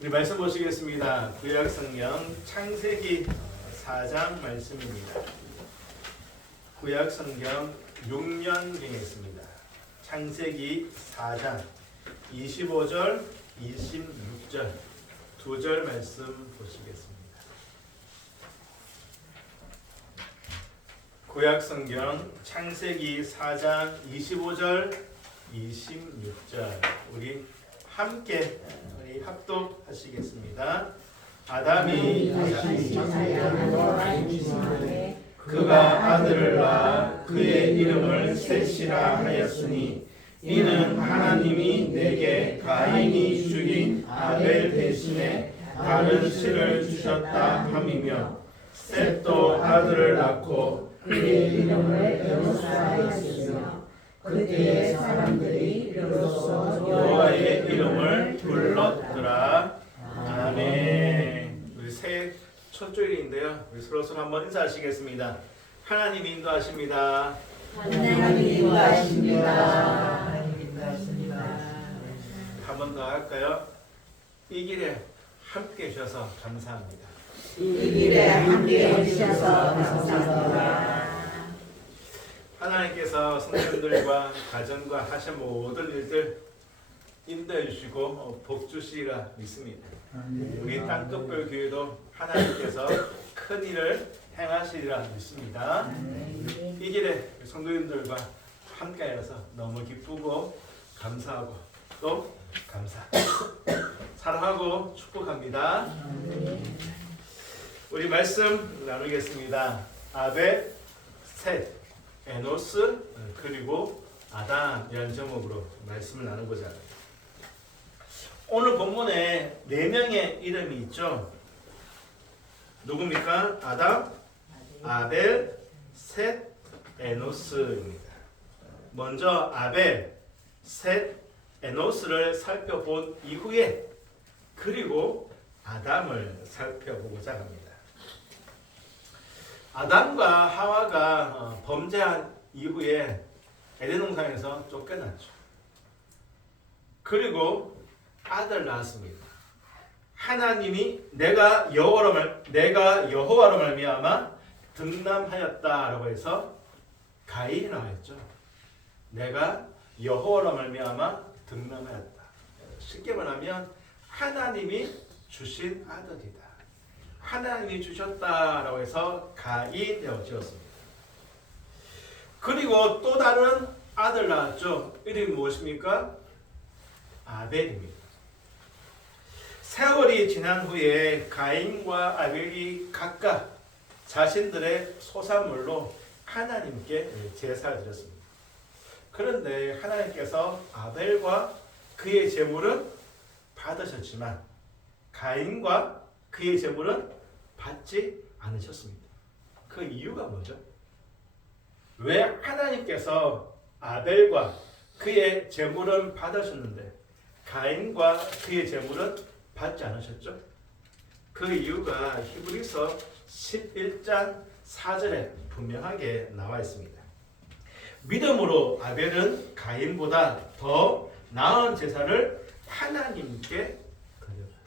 우리 말씀 보시겠습니다. 구약 성경 창세기 4장 말씀입니다. 구약 성경 6년경에 있습니다. 창세기 4장 25절, 26절 두 절 말씀 보시겠습니다. 구약 성경 창세기 4장 25절, 26절 우리 함께 합독하시겠습니다. 아담이 그가 아들을 낳아 그의 이름을 셋이라 하였으니 이는 하나님이 내게 가인이 죽인 아벨 대신에 다른 씨를 주셨다 함이며 셋도 아들을 낳고 그의 이름을 에노스라 하였으며 그때의 사람들이 비로소 여호와의 이름을 불렀더라. 아멘. 우리 새해 첫 주일인데요. 우리 서로 한번 인사하시겠습니다. 하나님 인도하십니다. 하나님 인도하십니다. 한 번 더 할까요? 이 길에 함께 해주셔서 감사합니다. 이 길에 함께 해주셔서 감사합니다. 하나님께서 성도님들과 가정과 하신 모든 일들 인도해 주시고 복 주시리라 믿습니다. 우리 땅끝별 교회도 하나님께서 큰 일을 행하시리라 믿습니다. 이 길에 성도님들과 함께하여서 너무 기쁘고 감사하고 또 사랑하고 축복합니다. 우리 말씀 나누겠습니다. 아벨, 셋, 에노스 그리고 아담이라는 제목으로 말씀을 나누고자 합니다. 오늘 본문에 4명의 이름이 있죠. 누굽니까? 아담, 아벨, 셋, 에노스입니다. 먼저 아벨, 셋, 에노스를 살펴본 이후에 그리고 아담을 살펴보고자 합니다. 아담과 하와가 범죄한 이후에 에덴 동산에서 쫓겨났죠. 그리고 아들 낳았습니다. 하나님이 내가 여호와로 말미암아 득남하였다라고 해서 가인이 나왔죠. 내가 여호와로 말미암아 득남하였다. 쉽게 말하면 하나님이 주신 아들이다. 하나님이 주셨다라고 해서 가인이라고 지었습니다. 그리고 또 다른 아들 낳았죠. 이름이 무엇입니까? 아벨입니다. 세월이 지난 후에 가인과 아벨이 각각 자신들의 소산물로 하나님께 제사를 드렸습니다. 그런데 하나님께서 아벨과 그의 제물은 받으셨지만 가인과 그의 제물은 받지 않으셨습니다. 그 이유가 뭐죠? 왜 하나님께서 아벨과 그의 제물은 받으셨는데 가인과 그의 제물은 받지 않으셨죠? 그 이유가 히브리서 11장 4절에 분명하게 나와 있습니다. 믿음으로 아벨은 가인보다 더 나은 제사를 하나님께 드렸다.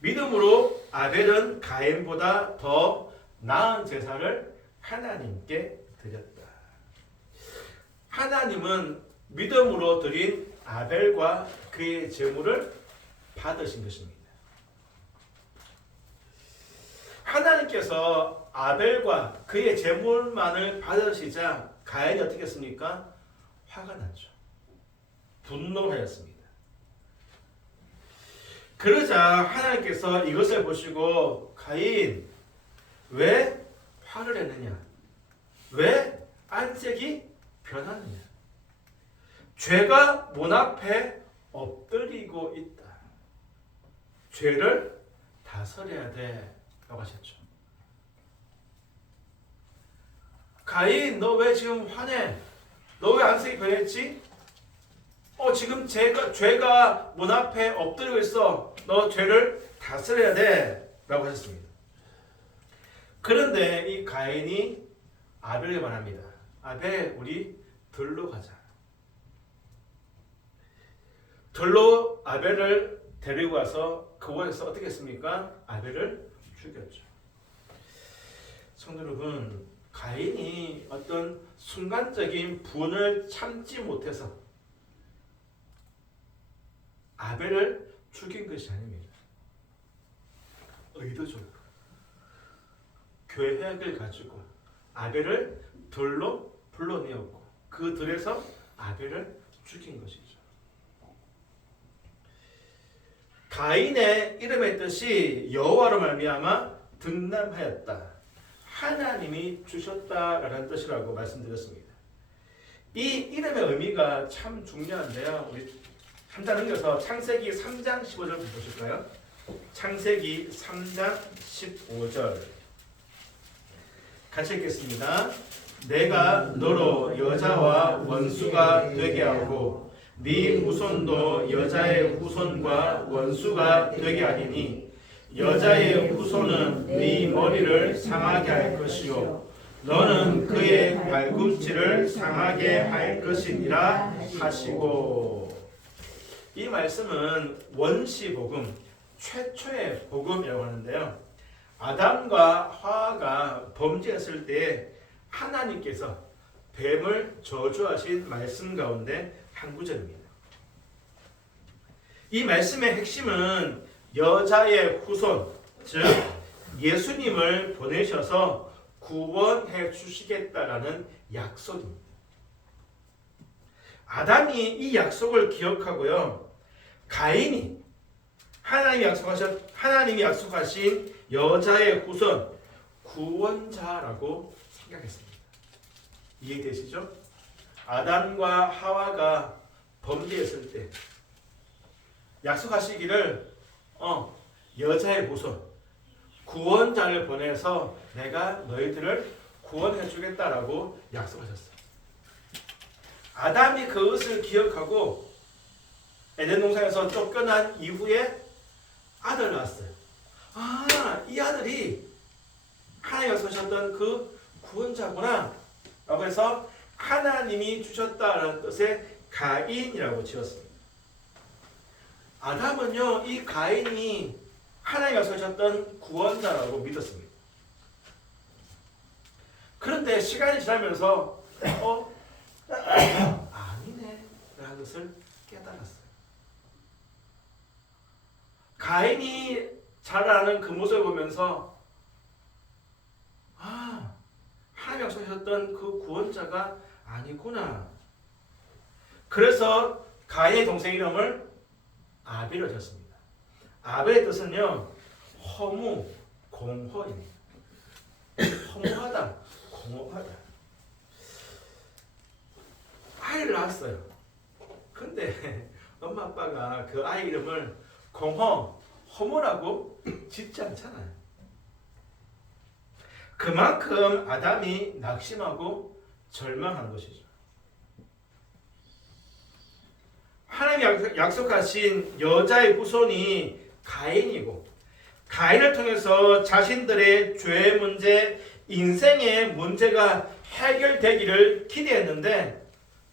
믿음으로 아벨은 가인보다 더 나은 제사를 하나님께 드렸다. 하나님은 믿음으로 드린 아벨과 그의 제물을 받으신 것입니다. 하나님께서 아벨과 그의 제물만을 받으시자 가인이 어떻게 했습니까? 화가 났죠. 분노하였습니다. 그러자 하나님께서 이것을 보시고 가인 왜 화를 내느냐? 왜 안색이 변하느냐? 죄가 문 앞에 엎드리고 있다. 죄를 다스려야 돼 라고 하셨죠. 가인 너 왜 지금 화내? 너 왜 안색이 변했지? 지금 죄가 문 앞에 엎드리고 있어. 너 죄를 다스려야 돼 라고 하셨습니다. 그런데 이 가인이 아벨에게 말합니다. 아벨 우리 들러 가자. 들로 아벨을 데리고 와서 그곳에서 어떻게 했습니까? 아벨을 죽였죠. 성도 여러분, 가인이 어떤 순간적인 분을 참지 못해서 아벨을 죽인 것이 아닙니다. 의도적으로 계획을 가지고 아벨을 들로 불러내었고 그 들에서 아벨을 죽인 것이죠. 가인의 이름의 뜻이 여호와로 말미암아 등남하였다. 하나님이 주셨다라는 뜻이라고 말씀드렸습니다. 이 이름의 의미가 참 중요한데요. 우리 한 장 넘겨서 창세기 3장 15절 보실까요? 창세기 3장 15절 같이 읽겠습니다. 내가 너로 여자와 원수가 되게 하고 네 후손도 여자의 후손과 원수가 되게 하리니 여자의 후손은 네 머리를 상하게 할 것이요 너는 그의 발꿈치를 상하게 할 것이니라 하시고. 이 말씀은 원시복음, 최초의 복음이라고 하는데요. 아담과 하와가 범죄했을 때 하나님께서 뱀을 저주하신 말씀 가운데 한 구절입니다. 이 말씀의 핵심은 여자의 후손, 즉 예수님을 보내셔서 구원해 주시겠다라는 약속입니다. 아담이 이 약속을 기억하고요. 가인이 하나님이 약속하신 여자의 후손, 구원자라고 생각했습니다. 이해되시죠? 아담과 하와가 범죄했을 때 약속하시기를 여자의 후손, 구원자를 보내서 내가 너희들을 구원해 주겠다라고 약속하셨어요. 아담이 그것을 기억하고 에덴 동산에서 쫓겨난 이후에 아들을 낳았어요. 이 아들이 하나님이 약속하셨던 그 구원자구나 라고 해서 하나님이 주셨다라는 뜻의 가인이라고 지었습니다. 아담은요, 이 가인이 하나님이 약속하셨던 구원자라고 믿었습니다. 그런데 시간이 지나면서 아니네 라는 것을 깨달았어요. 가인이 자라는 그 모습을 보면서 하나님이 약속하셨던 그 구원자가 아니구나. 그래서 가인의 동생 이름을 아벨을 지었습니다. 아벨의 뜻은요, 허무, 공허입니다. 허무하다, 공허하다. 아이를 낳았어요. 근데 엄마 아빠가 그 아이 이름을 공허, 허무라고 짓지 않잖아요. 그만큼 아담이 낙심하고 절망한 것이죠. 하나님이 약속하신 여자의 후손이 가인이고 가인을 통해서 자신들의 죄의 문제, 인생의 문제가 해결되기를 기대했는데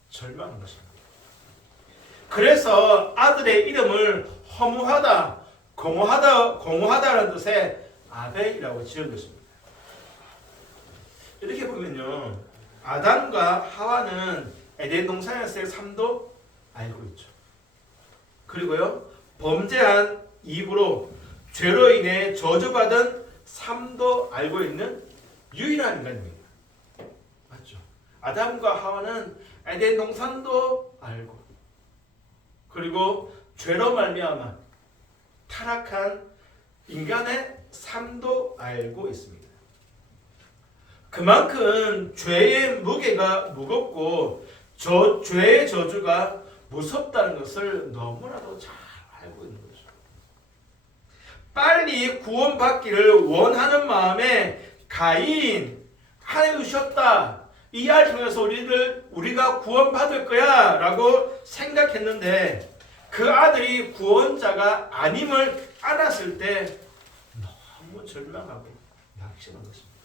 절망한 것입니다. 그래서 아들의 이름을 허무하다, 공허하다라는 뜻의 아벨이라고 지은 것입니다. 이렇게 보면요, 아담과 하와는 에덴 동산에서의 삶도 알고 있죠. 그리고요, 범죄한 이후로 죄로 인해 저주받은 삶도 알고 있는 유일한 인간입니다. 맞죠? 아담과 하와는 에덴 동산도 알고, 그리고 죄로 말미암아 타락한 인간의 삶도 알고 있습니다. 그만큼 죄의 무게가 무겁고 죄의 저주가 무섭다는 것을 너무나도 잘 알고 있는 거죠. 빨리 구원받기를 원하는 마음에 가인, 하나님 주셨다, 이 아이를 통해서 우리가 구원받을 거야 라고 생각했는데 그 아들이 구원자가 아님을 알았을 때 너무 절망하고 낙심한 것입니다.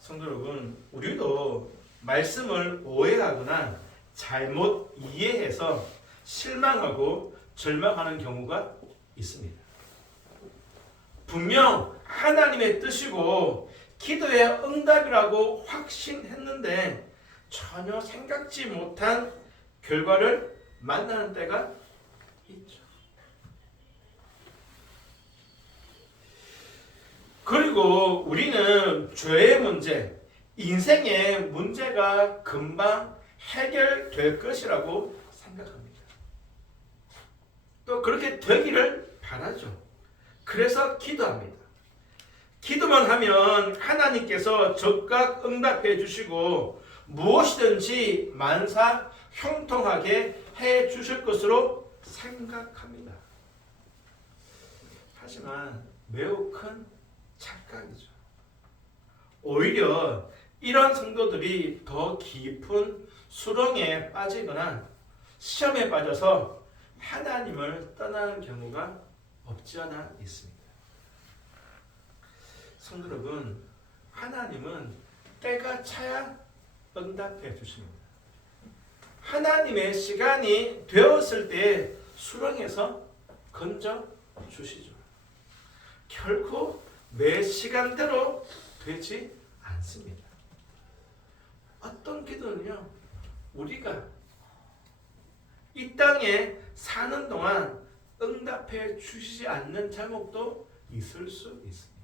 성도 여러분, 우리도 말씀을 오해하거나 잘못 이해해서 실망하고 절망하는 경우가 있습니다. 분명 하나님의 뜻이고 기도의 응답이라고 확신했는데 전혀 생각지 못한 결과를 만나는 때가 있죠. 그리고 우리는 죄의 문제, 인생의 문제가 금방 해결될 것이라고 생각합니다. 또 그렇게 되기를 바라죠. 그래서 기도합니다. 기도만 하면 하나님께서 즉각 응답해 주시고 무엇이든지 만사 형통하게 해 주실 것으로 생각합니다. 하지만 매우 큰 착각이죠. 오히려 이런 성도들이 더 깊은 수렁에 빠지거나 시험에 빠져서 하나님을 떠나는 경우가 없지 않아 있습니다. 성도 여러분, 하나님은 때가 차야 응답해 주십니다. 하나님의 시간이 되었을 때 수렁에서 건져 주시죠. 결코 내 시간대로 되지 않습니다. 어떤 기도는요, 우리가 이 땅에 사는 동안 응답해 주시지 않는 제목도 있을 수 있습니다.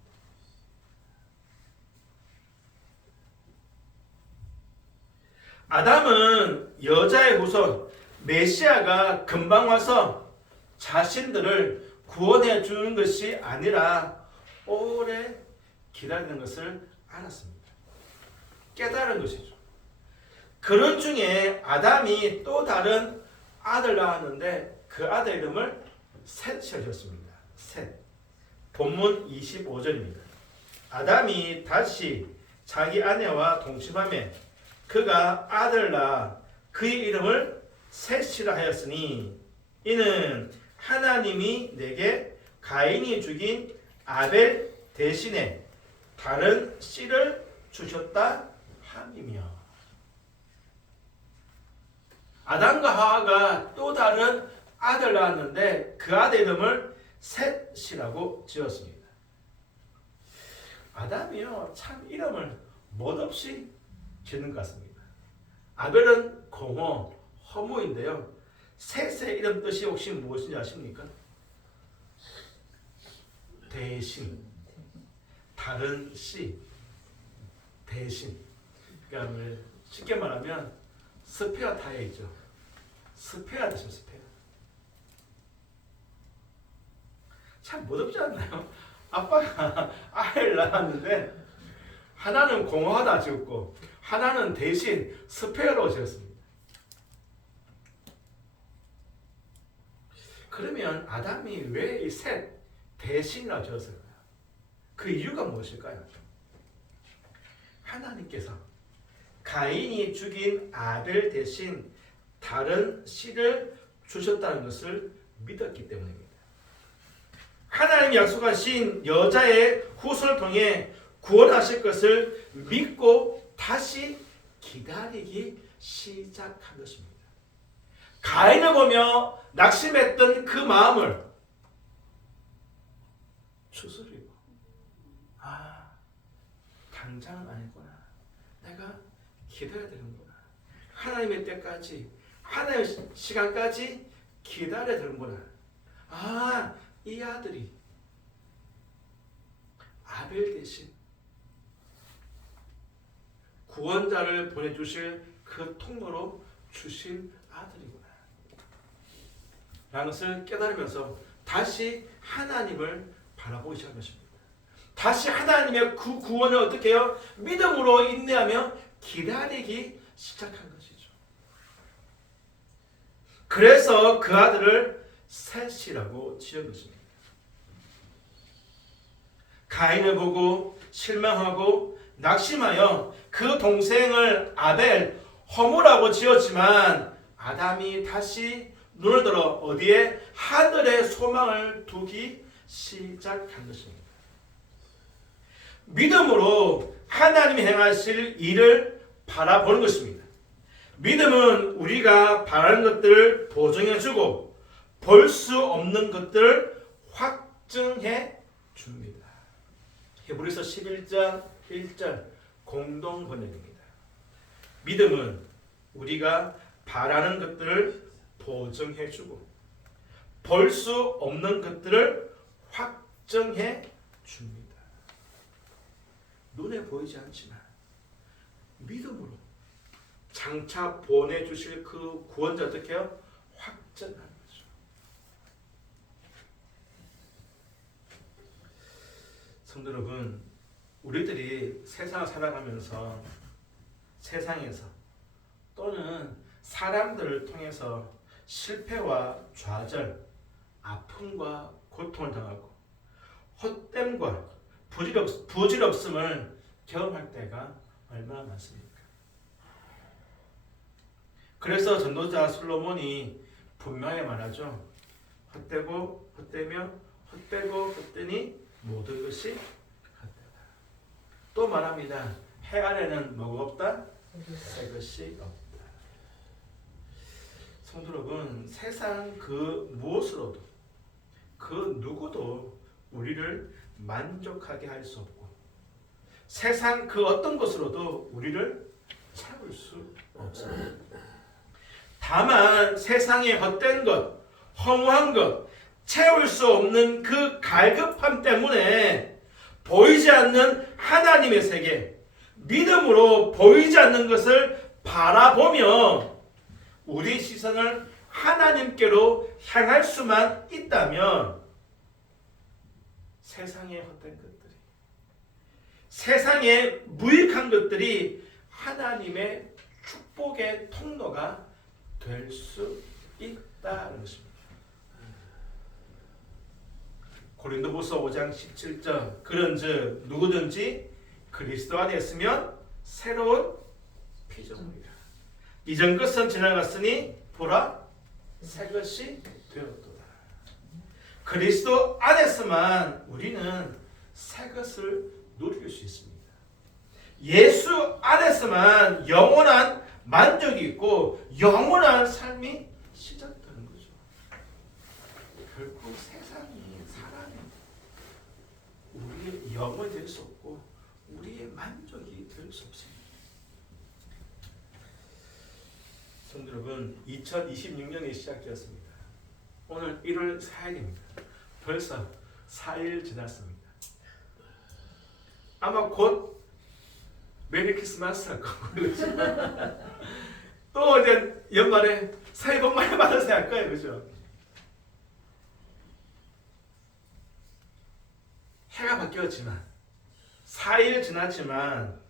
아담은 여자의 후손 메시아가 금방 와서 자신들을 구원해 주는 것이 아니라 오래 기다리는 것을 알았습니다. 깨달은 것이죠. 그런 중에 아담이 또 다른 아들 낳았는데 그 아들 이름을 셋이라 지었습니다. 셋. 본문 25절입니다. 아담이 다시 자기 아내와 동침하며 그가 아들 낳아 그의 이름을 셋이라 하였으니 이는 하나님이 내게 가인이 죽인 아벨 대신에 다른 씨를 주셨다 함이며. 아담과 하와가 또 다른 아들 낳았는데 그 아들 이름을 셋이라고 지었습니다. 아담이요, 참 이름을 멋없이 짓는 것 같습니다. 아벨은 공허, 허무인데요. 셋의 이름 뜻이 혹시 무엇인지 아십니까? 대신, 다른 씨, 대신. 그러니까 쉽게 말하면 스페어 타이어이죠. 스페어 대신 스페어. 참 멋없지 않나요? 아빠가 아이를 낳았는데 하나는 공허하다 지었고 하나는 대신 스페어로 지었습니다. 그러면 아담이 왜 이 셋 대신이라고 지었을까요? 그 이유가 무엇일까요? 하나님께서 가인이 죽인 아벨 대신 다른 씨를 주셨다는 것을 믿었기 때문입니다. 하나님이 약속하신 여자의 후손을 통해 구원하실 것을 믿고 다시 기다리기 시작한 것입니다. 가인을 보며 낙심했던 그 마음을 추스리고 당장은 아니구나. 내가 기다려야 되는구나. 하나님의 때까지, 하나님의 시간까지 기다려야 되는구나. 이 아들이 아벨 대신 구원자를 보내주실 그 통로로 주신 아들이구나 라는 것을 깨달으면서 다시 하나님을 바라보기 시작한 것입니다. 다시 하나님의 그 구원을 어떻게 해요? 믿음으로 인내하며 기다리기 시작한 것이죠. 그래서 그 아들을 셋이라고 지은 것입니다. 가인을 보고 실망하고 낙심하여 그 동생을 아벨 허무라고 지었지만 아담이 다시 눈을 들어 어디에? 하늘에 소망을 두기 시작한 것입니다. 믿음으로 하나님이 행하실 일을 바라보는 것입니다. 믿음은 우리가 바라는 것들을 보증해주고 볼 수 없는 것들을 확증해 줍니다. 히브리서 11장 1절 공동 번역입니다. 믿음은 우리가 바라는 것들을 보증해주고 볼 수 없는 것들을 확증해 줍니다. 눈에 보이지 않지만 믿음으로 장차 보내주실 그 구원자 어떻게 해요? 확증하는 거죠. 성도 여러분, 우리들이 세상을 살아가면서 세상에서 또는 사람들을 통해서 실패와 좌절, 아픔과 고통을 당하고 헛됨과 부질없음을 경험할 때가 얼마나 많습니까? 그래서 전도자 솔로몬이 분명히 말하죠. 헛되고 헛되며 헛되고 헛되니 모든 것이 헛되다. 또 말합니다. 해 아래는 뭐가 없다? 새 것이 없다. 성도 여러분, 세상 그 무엇으로도 그 누구도 우리를 만족하게 할 수 없고 세상 그 어떤 것으로도 우리를 채울 수 없습니다. 다만 세상의 헛된 것, 허무한 것, 채울 수 없는 그 갈급함 때문에 보이지 않는 하나님의 세계, 믿음으로 보이지 않는 것을 바라보며 우리 시선을 하나님께로 향할 수만 있다면 세상의 헛된 것들이, 세상의 무익한 것들이 하나님의 축복의 통로가 될 수 있다는 것입니다. 고린도후서 5장 17절 그런즉 누구든지 그리스도 안에 있으면 새로운 피조물이라. 이전 것은 지나갔으니 보라 새 것이 되었도다. 그리스도 안에서만 우리는 새 것을 누릴 수 있습니다. 예수 안에서만 영원한 만족이 있고 영원한 삶이 시작되는 거죠. 결국 세상이 사람이 우리의 영원이 될 수 없고 우리의 만족이 될 수 없습니다. 성도 여러분, 2026년이 시작되었습니다. 오늘 1월 4일입니다. 벌써 4일 지났습니다. 아마 곧 메리 크리스마스할 거고 또 이제 연말에 새해 복 많이 받으세요 할 거예요. 그죠? 해가 바뀌었지만 4일 지났지만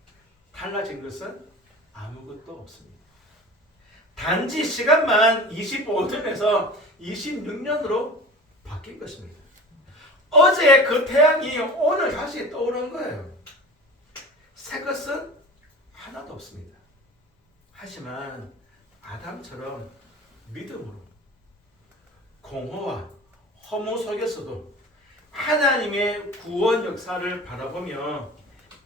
달라진 것은 아무것도 없습니다. 단지 시간만 25년에서 26년으로 바뀐 것입니다. 어제 그 태양이 오늘 다시 떠오른 거예요. 새 것은 하나도 없습니다. 하지만 아담처럼 믿음으로 공허와 허무 속에서도 하나님의 구원 역사를 바라보며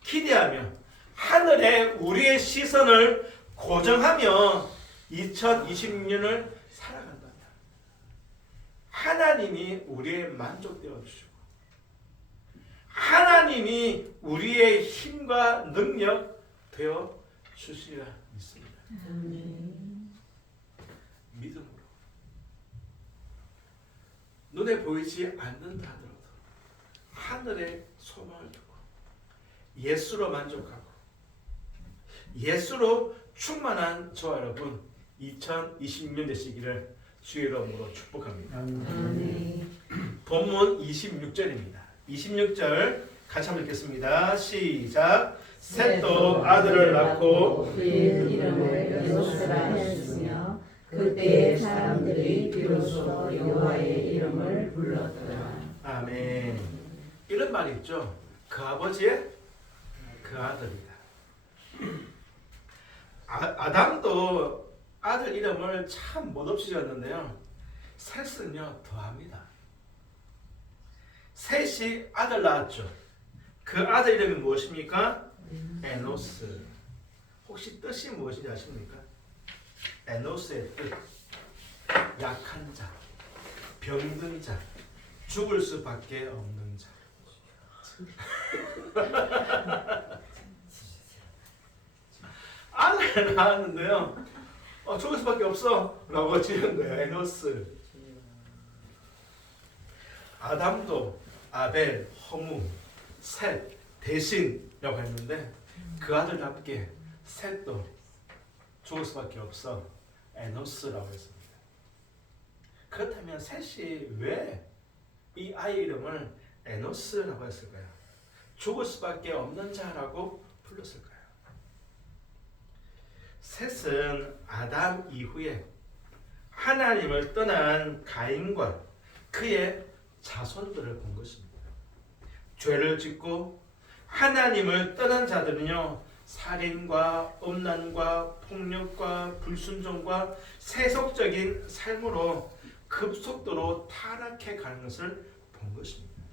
기대하며 하늘에 우리의 시선을 고정하며 2026년을 살아간다. 하나님이 우리의 만족되어 주시고 하나님이 우리의 힘과 능력 되어 주시리라 믿습니다. 믿음으로 눈에 보이지 않는다 하더라도 하늘에 소망을 두고 예수로 만족하고 예수로 충만한 저와 여러분 2026년 되시기를 주의 이름으로 축복합니다. 본문 26절입니다. 26절 같이 한번 읽겠습니다. 시작. 셋도 아들을 낳고 그의 이름을 에노스라 했으며 그때의 사람들이 비로소 여호와의 이름을 불렀더라. 아멘. 이런 말이 있죠. 그 아버지의 그 아들이다. 아담도 아들 이름을 참 못없이 지었는데요. 셋은요 더합니다. 셋이 아들 낳았죠. 그 아들 이름이 무엇입니까? 에노스. 혹시 뜻이 무엇인지 아십니까? 에노스의 뜻, 약한 자, 병든 자, 죽을 수밖에 없는 자. 아내를 낳았는데요. 죽을 수밖에 없어 라고 지은 거예요. 에노스. 아담도 아벨, 허무, 셋 대신이라고 했는데 그 아들답게 셋도 죽을 수밖에 없어 에노스라고 했습니다. 그렇다면 셋이 왜 이 아이 이름을 에노스라고 했을까요? 죽을 수밖에 없는 자라고 불렀을까요? 셋은 아담 이후에 하나님을 떠난 가인과 그의 자손들을 본 것입니다. 죄를 짓고 하나님을 떠난 자들은요, 살인과 음란과 폭력과 불순종과 세속적인 삶으로 급속도로 타락해 가는 것을 본 것입니다.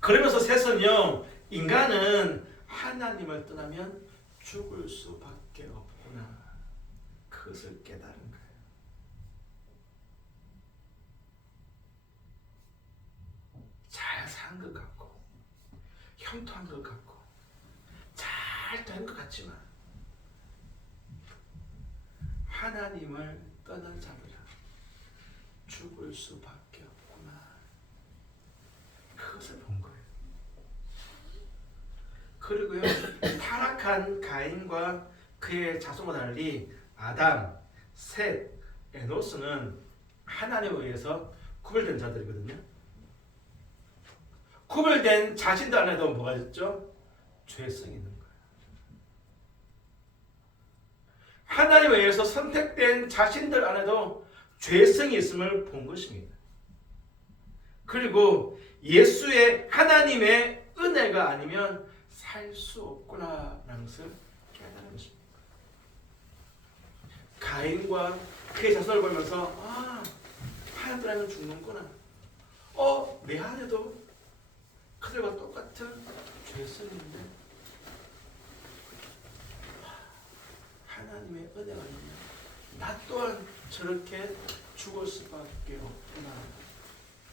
그러면서 셋은요, 인간은 하나님을 떠나면 죽을 수밖에 없구나, 그것을 깨달은 거예요. 잘 산 것 같고 형통한 것 같고 잘 된 것 같지만 하나님을 떠난 자들은 죽을 수밖에 없구나, 그것을 본 거예요. 그리고요, 타락한 가인과 그의 자손과 달리 아담, 셋, 에노스는 하나님에 의해서 구별된 자들이거든요. 구별된 자신들 안에도 뭐가 있죠? 죄성이 있는 거예요. 하나님에 의해서 선택된 자신들 안에도 죄성이 있음을 본 것입니다. 그리고 예수의 하나님의 은혜가 아니면 살 수 없구나라는 것을 깨달은 것입니다. 가인과 그의 자손을 보면서 하나님 안에는 죽는구나. 내 안에도 그들과 똑같은 죄성인데 하나님의 은혜가 아니면 나 또한 저렇게 죽을 수밖에 없구나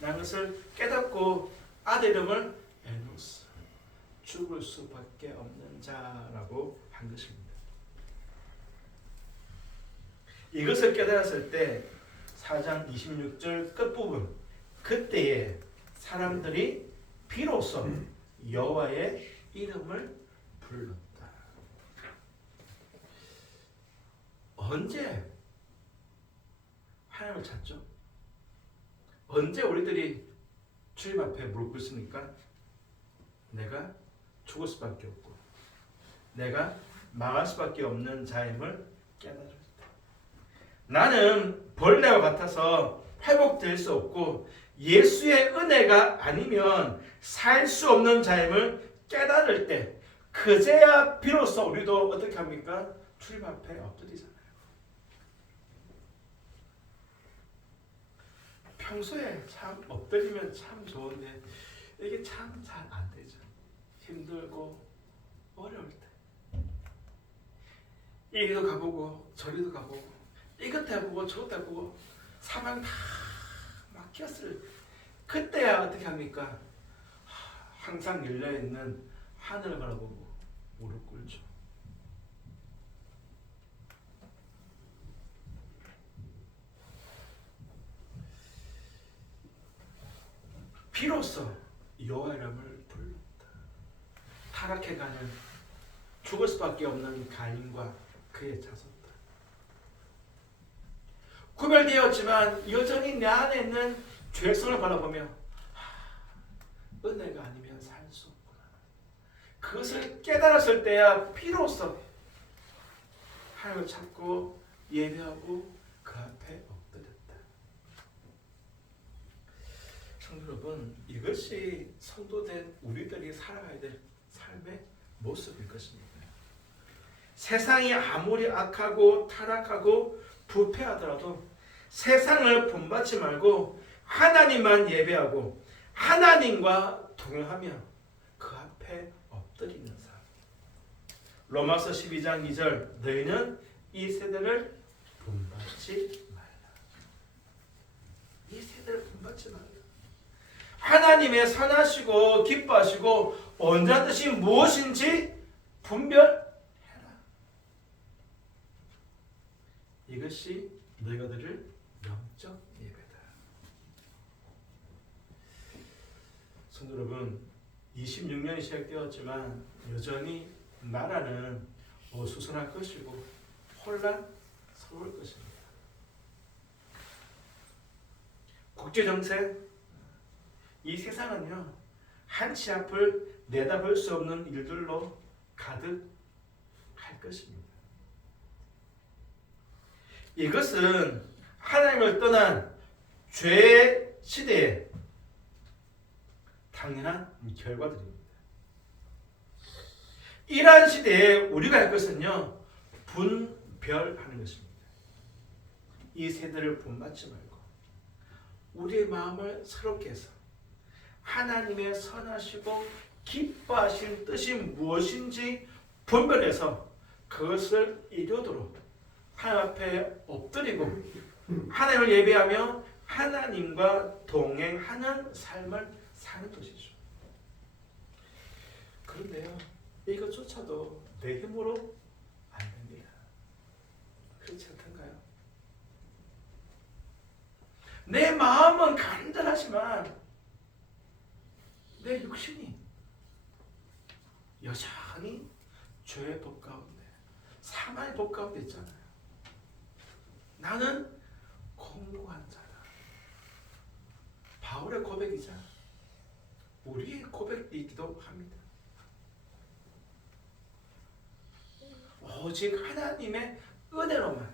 라는 것을 깨닫고 아들 이름을 에노스, 죽을 수밖에 없는 자라고 한 것입니다. 이것을 깨달았을 때 4장 26절 끝부분, 그때에 사람들이 비로소 여호와의 이름을 불렀다. 언제 하나님을 찾죠? 언제 우리들이 주님 앞에 무릎 꿇습니까? 내가 죽을 수밖에 없고 내가 망할 수밖에 없는 자임을 깨달을 때, 나는 벌레와 같아서 회복될 수 없고 예수의 은혜가 아니면 살 수 없는 자임을 깨달을 때, 그제야 비로소 우리도 어떻게 합니까? 주님 앞에 엎드리잖아요. 평소에 참 엎드리면 참 좋은데 이게 참 잘 안 되죠. 힘들고 어려울 때 이리도 가보고 저리도 가보고 이것 해보고 저것 해보고 사방 다 막혔을 그때야 어떻게 합니까? 항상 열려있는 하늘을 바라보고 무릎 꿇죠. 비로소 여호와 이름을 불렀다. 타락해가는 죽을 수밖에 없는 가인과 그의 자손들, 구별되었지만 여전히 내 안에 있는 죄성을 바라보며 은혜가 아니면 살 수 없구나, 그것을 깨달았을 때야 비로소 하나님을 찾고 예배하고 그 앞에 엎드렸다. 성도 여러분, 이것이 성도된 우리들이 살아가야 될 삶의 모습일 것입니다. 세상이 아무리 악하고 타락하고 부패하더라도 세상을 본받지 말고 하나님만 예배하고 하나님과 동행하며 그 앞에 엎드리는 삶. 로마서 12장 2절, 너희는 이 세대를 본받지 말라. 이 세대를 본받지 말라. 하나님의 선하시고 기뻐하시고 온전한 뜻이 무엇인지 분별해라. 이것이 너희가 드릴 영적 예배다. 성도 여러분, 26년이 시작되었지만 여전히 나라는 어수선할 것이고 혼란스러울 것입니다. 국제정세, 이 세상은요 한치 앞을 내다볼 수 없는 일들로 가득할 것입니다. 이것은 하나님을 떠난 죄의 시대의 당연한 결과들입니다. 이러한 시대에 우리가 할 것은요 분별하는 것입니다. 이 세대를 본받지 말고 우리의 마음을 새롭게 해서 하나님의 선하시고 기뻐하신 뜻이 무엇인지 분별해서 그것을 이루도록 하나님 앞에 엎드리고 하나님을 예배하며 하나님과 동행하는 삶을 사는 것이죠. 그런데요, 이것조차도 내 힘으로 안 됩니다. 그렇지 않던가요? 내 마음은 간절하지만 내 육신이 여전히 죄의 법 가운데, 사망의 법 가운데 있잖아요. 나는 공고한 자다. 바울의 고백이자 우리의 고백이기도 합니다. 오직 하나님의 은혜로만,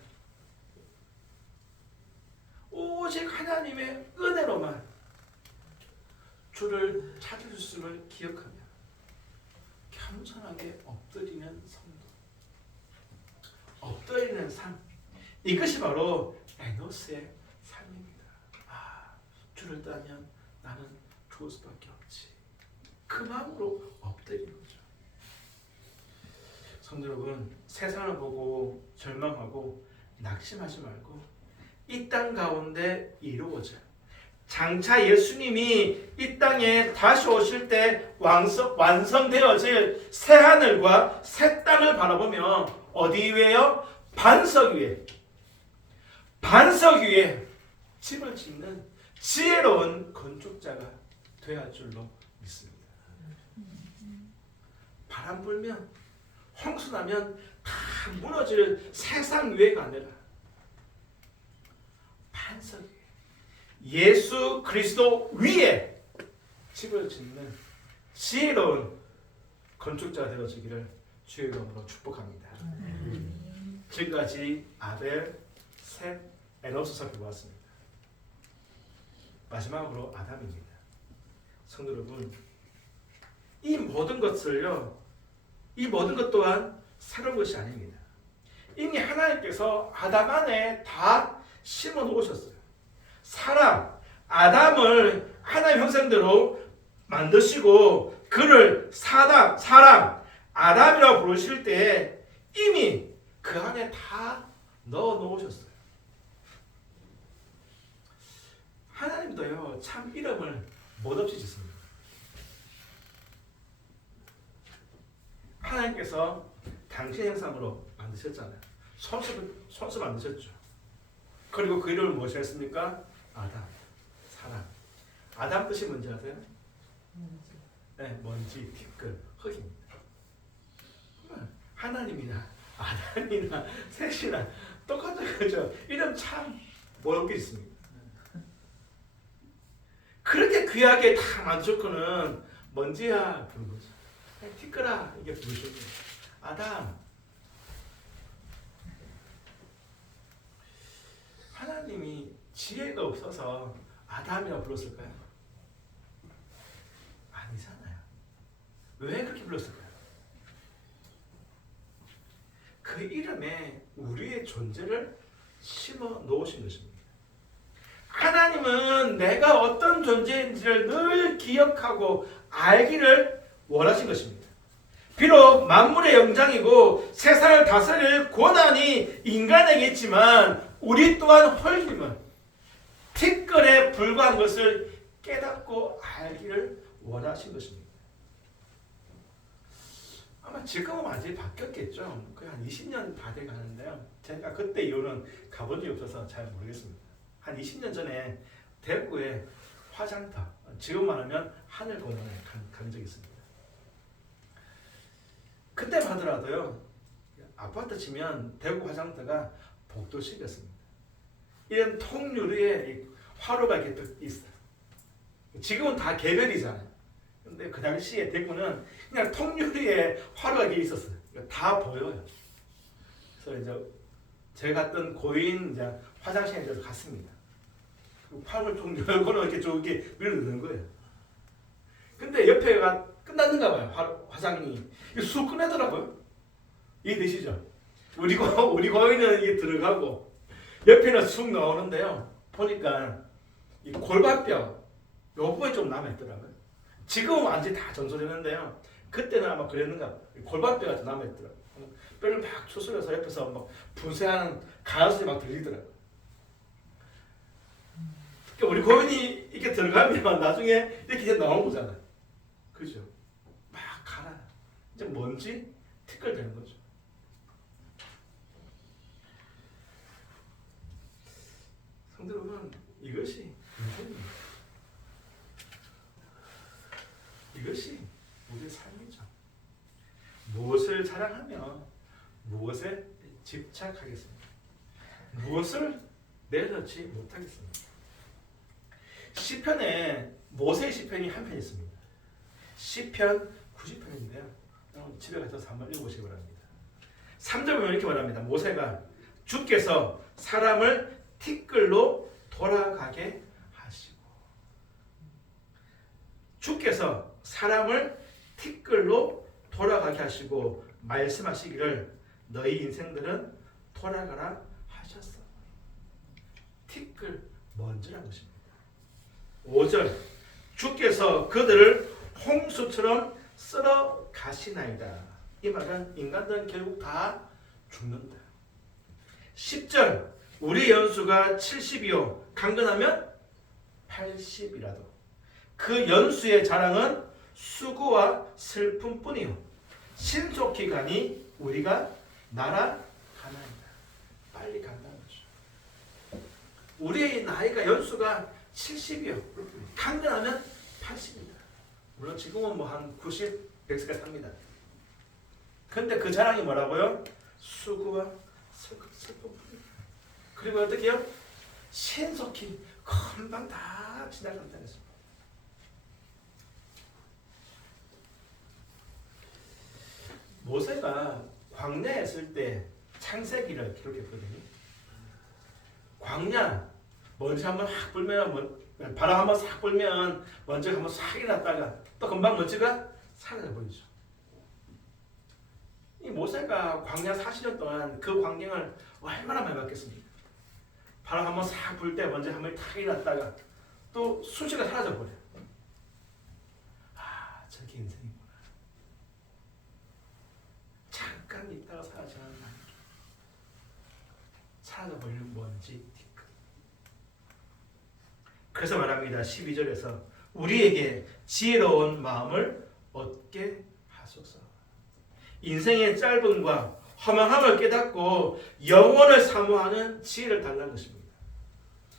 오직 하나님의 은혜로만 주를 찾으셨음을 기억하며 겸손하게 엎드리는 성도, 엎드리는 삶, 이것이 바로 에노스의 삶입니다. 주를 따르면 나는 좋을 수밖에 없지. 그 마음으로 엎드리는 거죠. 성도 여러분, 세상을 보고 절망하고 낙심하지 말고 이 땅 가운데 이루어져 장차 예수님이 이 땅에 다시 오실 때 완성되어질 새 하늘과 새 땅을 바라보며 어디 위에요? 반석 위에 집을 짓는 지혜로운 건축자가 되어야 할 줄로 믿습니다. 바람 불면 홍수 나면 다 무너질 세상 위에가 아니라 반석 위에 예수 그리스도 위에 집을 짓는 지혜로운 건축자가 되어지기를 주의 이름으로 축복합니다. 지금까지 아벨, 셋, 에노스 살펴보았습니다. 마지막으로 아담입니다. 성도 여러분, 이 모든 것 또한 새로운 것이 아닙니다. 이미 하나님께서 아담 안에 다 심어 놓으셨어요. 아담을 하나님 형상대로 만드시고 그를 사람, 아담이라고 부르실 때 이미 그 안에 다 넣어 놓으셨어요. 하나님도요, 참 이름을 못없이 짓습니다. 하나님께서 당신 형상으로 만드셨잖아요. 손수 만드셨죠. 그리고 그 이름을 무엇이 했습니까? 아담, 사람. 아담 뜻이 뭔지 아세요? 네, 먼지, 티끌, 흙입니다. 하나님이나 아담이나 셋이나 똑같은 거죠. 이름 참 못없게 있습니다. 그렇게 귀하게 다 만드셨고는 먼지야 부른 거죠. 티끌아 이게 부르신 거예요. 아담. 하나님이 지혜가 없어서 아담이라고 불렀을까요? 아니잖아요. 왜 그렇게 불렀을까요? 그 이름에 우리의 존재를 심어 놓으신 것입니다. 하나님은 내가 어떤 존재인지를 늘 기억하고 알기를 원하신 것입니다. 비록 만물의 영장이고 세상을 다스릴 권한이 인간에게 있지만 우리 또한 홀림은 티끌에 불과한 것을 깨닫고 알기를 원하신 것입니다. 아마 지금은 완전히 바뀌었겠죠. 거의 한 20년 다 돼가는데요. 제가 그때 이후로는 가본 적이 없어서 잘 모르겠습니다. 한 20년 전에 대구에 화장터, 지금 말하면 하늘공원에 간 적이 있습니다. 그때 하더라도요, 아파트 치면 대구 화장터가 복도식이었습니다. 이런 통유리에 화로가 이렇게 있어요. 지금은 다 개별이잖아요. 근데 그 당시에 대구는 그냥 통유리에 화로가 이렇게 있었어요. 다 보여요. 그래서 이제 제가 갔던 고인 이제 화장실에 이제 갔습니다. 팔을 좀 열고는 이렇게 좀 이렇게 밀어넣는 거예요. 근데 옆에가 끝났는가 봐요. 화장이 쑥 꺼내더라고요. 이해되시죠? 우리 고인은 이게 들어가고 옆에는 쑥 나오는데요. 보니까 이 골반뼈 요 부분이 좀 남아있더라고요. 지금은 완전히 다 전소됐는데요. 그때는 아마 그랬는가 봐요. 골반뼈가 좀 남아있더라고요. 뼈를 막 추스려서 옆에서 막 분쇄하는 가요소리 막 들리더라고요. 그러니까 우리 고인이 이렇게 들어가면 나중에 이렇게 나오는 거잖아요. 그죠? 막 갈아요. 이제 먼지 티끌되는 거죠. 성도 여러분, 이것이 인생입니다. 이것이 우리의 삶이죠. 무엇을 자랑하며 무엇에 집착하겠습니까? 무엇을 내려놓지 못하겠습니까? 시편에 모세의 시편이 한 편 있습니다. 시편 90편인데요. 집에 가셔서 한번 읽어보시기 바랍니다. 3절 보면 이렇게 말합니다. 모세가 주께서 사람을 티끌로 돌아가게 하시고, 주께서 사람을 티끌로 돌아가게 하시고 말씀하시기를 너희 인생들은 돌아가라 하셨어. 티끌 먼저란 것입니다. 5절 주께서 그들을 홍수처럼 쓸어 가시나이다. 이 말은 인간들은 결국 다 죽는다. 10절 우리 연수가 70이요 강건하면 80이라도 그 연수의 자랑은 수고와 슬픔뿐이요 신속히 가니 우리가 날아가나이다. 빨리 간다는 거죠. 우리의 나이가 연수가 70이요 강건하면 80입니다. 물론 지금은 뭐 한 90, 100세까지 삽니다. 근데 그 자랑이 뭐라고요? 수고와 슬픔뿐이요. 그리고 어떻게 해요? 신속히 금방 다 지나간다는 것입니다. 모세가 광야에 있을 때 창세기를 기록했거든요. 광야 먼지 한번 확 불면 바람 한번 싹 불면 먼지가 한번 싹 일어났다가 또 금방 먼지가 사라져 버리죠. 이 모세가 광야 40년 동안 그 광경을 얼마나 많이 봤겠습니까? 바람 한번 싹 불 때 먼지 한번 탁 일어났다가 또 수시가 사라져 버려요. 아, 저게 인생이구나. 잠깐 있다가 사라지는 사라져 버리는 먼지. 그래서 말합니다. 12절에서 우리에게 지혜로운 마음을 얻게 하소서. 인생의 짧음과 허망함을 깨닫고 영원을 사모하는 지혜를 달라는 것입니다.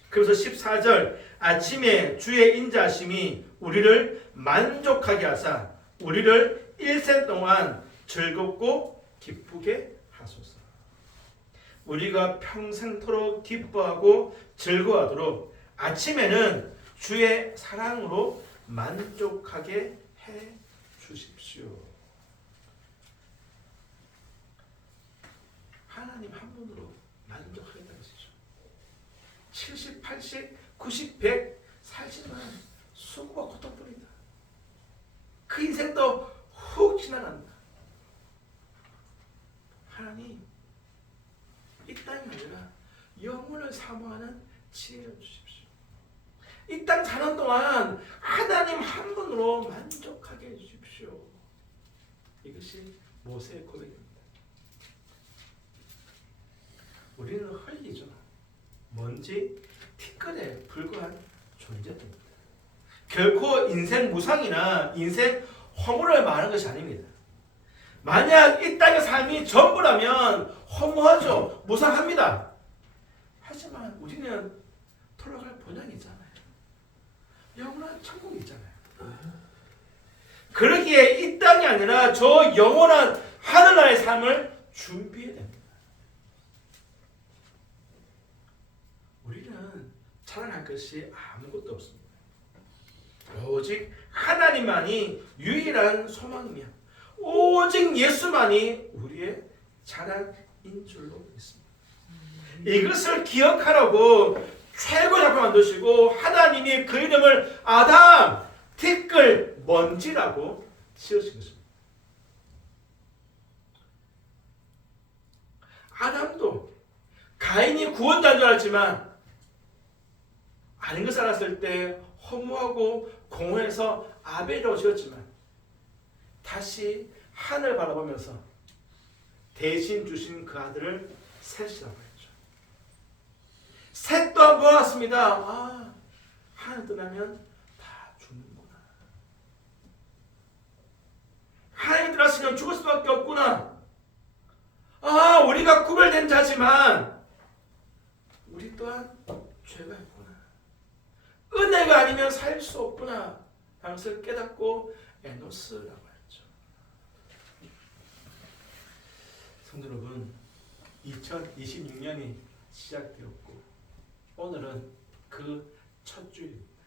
그래서 14절 아침에 주의 인자하심이 우리를 만족하게 하사 우리를 일생 동안 즐겁고 기쁘게 하소서. 우리가 평생토록 기뻐하고 즐거워하도록 아침에는 주의 사랑으로 만족하게 해 주십시오. 하나님 한 분으로 만족하겠다는 것이죠. 70, 80, 90, 100 살지만 수고와 고통뿐이다. 그 인생도 훅 지나간다. 하나님 이 땅이 아니라 영혼을 사모하는 지혜를 주십시오. 이 땅 사는 동안 하나님 한 분으로 만족하게 해주십시오. 이것이 모세의 고백입니다. 우리는 헐리죠. 먼지, 티끌에 불과한 존재입니다. 결코 인생 무상이나 인생 허물을 말하는 것이 아닙니다. 만약 이 땅의 삶이 전부라면 허무하죠. 무상합니다. 하지만 우리는 돌아갈 본향이 있잖아요. 영원한 천국이 있잖아요. 그러기에 이 땅이 아니라 저 영원한 하늘나라의 삶을 준비해야 됩니다. 우리는 자랑할 것이 아무것도 없습니다. 오직 하나님만이 유일한 소망이며 오직 예수만이 우리의 자랑인 줄로 믿습니다. 이것을 기억하라고 최고 작품 만드시고 하나님이 그 이름을 아담, 티끌, 먼지라고 지으신 것입니다. 아담도 가인이 구원자인 줄 알았지만 아닌 것을 알았을 때 허무하고 공허해서 아벨이라고 지었지만 다시 하늘 바라보면서 대신 주신 그 아들을 셋이라고 했죠. 셋 또한 보았습니다. 아, 하늘 떠나면 다 죽는구나. 하나님 떠났으면 죽을 수밖에 없구나. 아, 우리가 구별된 자지만 우리 또한 죄가 있구나. 은혜가 아니면 살 수 없구나. 라는 것을 깨닫고 에노스라고 했죠. 성도 여러분, 2026년이 시작되었고 오늘은 그 첫 주일입니다.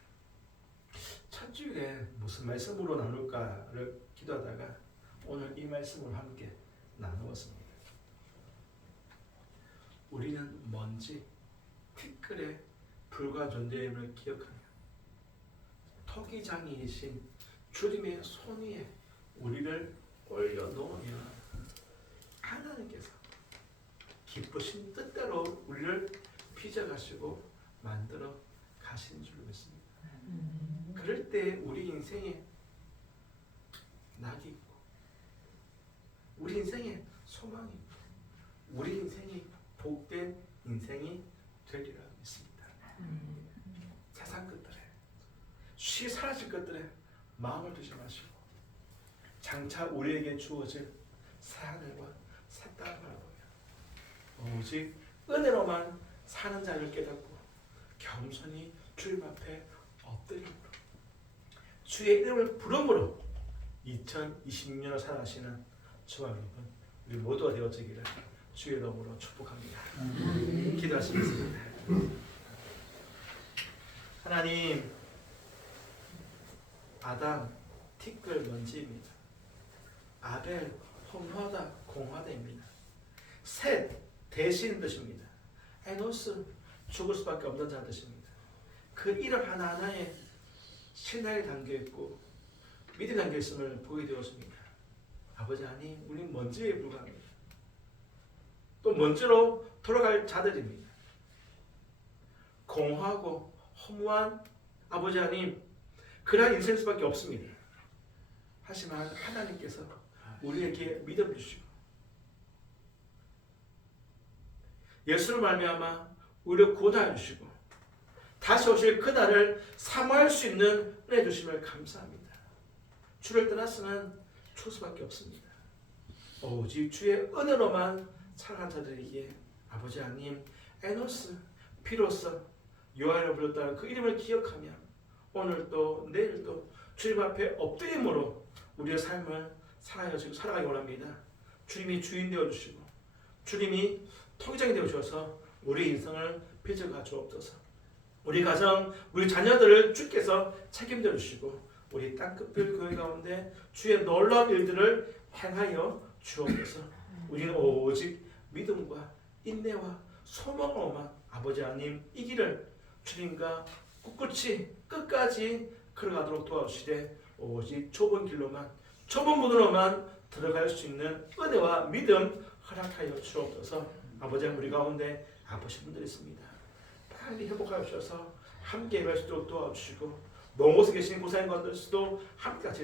첫 주일에 무슨 말씀으로 나눌까를 기도하다가 오늘 이 말씀을 함께 나누었습니다. 우리는 먼지, 티끌에 불과한 존재임을 기억하며 토기장이이신 주님의 손 위에 우리를 올려놓으며 하나님께서 기쁘신 뜻대로 우리를 빚어가시고 만들어 가신 줄 믿습니다. 그럴 때 우리 인생에 낙이 있고 우리 인생에 소망이 있고 우리 인생이 복된 인생이 되리라 믿습니다. 세상 것들에 쉬 사라질 것들에 마음을 두지 마시고 장차 우리에게 주어질 새 하늘과 새 땅을 보며 오직 은혜로만 사는 자를 깨닫고 겸손히 주님 앞에 엎드림으로 주의 이름을 부름으로 2026년을 살아가시는 저와 여러분 우리 모두가 되어지기를 주의 이름으로 축복합니다. 기도하시겠습니다. 하나님, 아담 티끌 먼지입니다. 아벨 허무하다 공허하다입니다. 셋 대신 뜻입니다. 에노스 죽을 수밖에 없는 자는 뜻입니다. 그 이름 하나하나에 신앙이 담겨있고 믿음이 담겨있음을 보게 되었습니다. 아버지 하나님, 우리는 먼지에 불과합니다. 또 먼지로 돌아갈 자들입니다. 공허하고 허무한 아버지 하나님, 그러한 인생일 수밖에 없습니다. 하지만 하나님께서 우리에게 믿음 주시고 예수를 말미암아 우리를 구원하여 주시고 다시 오실 그날을 사모할 수 있는 은혜 주심을 감사합니다. 주를 떠나서는 죽을 수밖에 없습니다. 오직 주의 은혜로만 살아간 자들에게 아버지 하나님 에노스 비로소 요한을 불렀다는 그 이름을 기억하며 오늘도 내일도 주님 앞에 엎드림으로 우리의 삶을 살아가기 원합니다. 주님이 주인 되어주시고 주님이 통장이 되어주셔서 우리 인생을 빚어가 주옵소서. 우리 가정, 우리 자녀들을 주께서 책임져 주시고 우리 땅끝별 교회 가운데 주의 놀라운 일들을 행하여 주옵소서. 우리는 오직 믿음과 인내와 소망으로만 아버지 하나님 이 길을 주님과 꿋꿋이 끝까지 걸어가도록 도와주시되 오직 좁은 길로만 좁은 문으로만 들어갈 수 있는 은혜와 믿음 허락하여 주옵소서. 아버지 우리 가운데 아프신 분들이 있습니다. 빨리 회복하여 주셔서 함께 일할 수 있도록 도와주시고 먼 곳에 계신 고사님과들도 함께 같이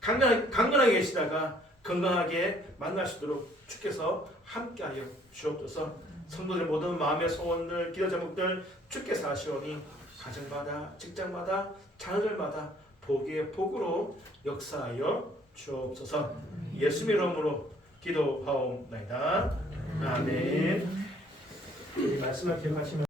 강건하게 계시다가 건강하게 만날 수 있도록 주께서 함께하여 주옵소서. 성도들 모든 마음의 소원들, 기도 제목들 주께서 아시오니 가정마다, 직장마다, 자녀들마다 복의 복으로 역사하여 주옵소서. 예수 이름으로 기도하옵나이다. 아멘. 이 말씀을 기억하시면